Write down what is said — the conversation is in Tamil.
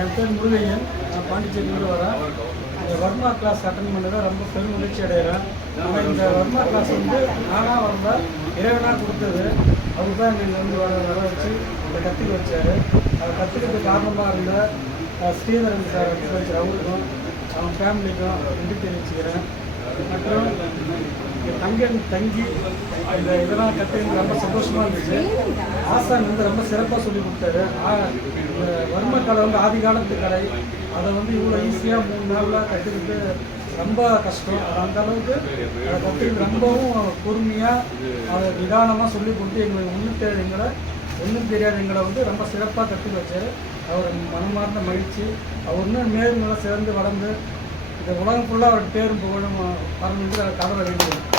என் பேர் முருகையன். நான் பாண்டிச்சேரியிலிருந்து வரேன். இந்த வர்மா கிளாஸ் அட்டன் பண்ணதை ரொம்ப பெரும் மகிழ்ச்சி அடைகிறேன். ஆனால் இந்த வர்மா கிளாஸ் வந்து நானாக வந்தால் இறைவனாக கொடுத்தது. அவர் தான் எங்களுக்கு வர வச்சு அதை கற்றுக்க வச்சார். அதை கற்றுக்கிறதுக்கு காரணமாக இருந்த ஸ்ரீதரன் சார் வச்சார். அவருக்கும் அவன் ஃபேமிலிக்கும் நன்றி தெரிவிச்சுக்கிறேன். மற்றும் தங்கி இந்த இதெல்லாம் கற்றுக்கிறது ரொம்ப சந்தோஷமாக இருந்துச்சு. ஆசான் வந்து ரொம்ப சிறப்பாக சொல்லி கொடுத்தாரு. இந்த வர்ம கலை வந்து ஆதி காலத்து கலை. அதை வந்து இவ்வளோ ஈஸியாக 3 நாளில் கற்றுக்கிட்டு ரொம்ப கஷ்டம். அது அந்த அளவுக்கு அதை கற்றுக்கிட்டு ரொம்பவும் பொறுமையாக அதை நிதானமாக சொல்லி கொடுத்து எங்களுக்கு ஒன்றும் தெரியாதவங்களை வந்து ரொம்ப சிறப்பாக கற்றுக்க வச்சார். அவர் மனமார்ந்த மகிழ்ச்சி. அவர் இன்னும் மேலும் சேர்ந்து வளர்ந்து இந்த உலகம் ஃபுல்லாக அவர் பேரும் புகழும் வரணுன்ட்டு அதை கடவுளை வேண்டியது.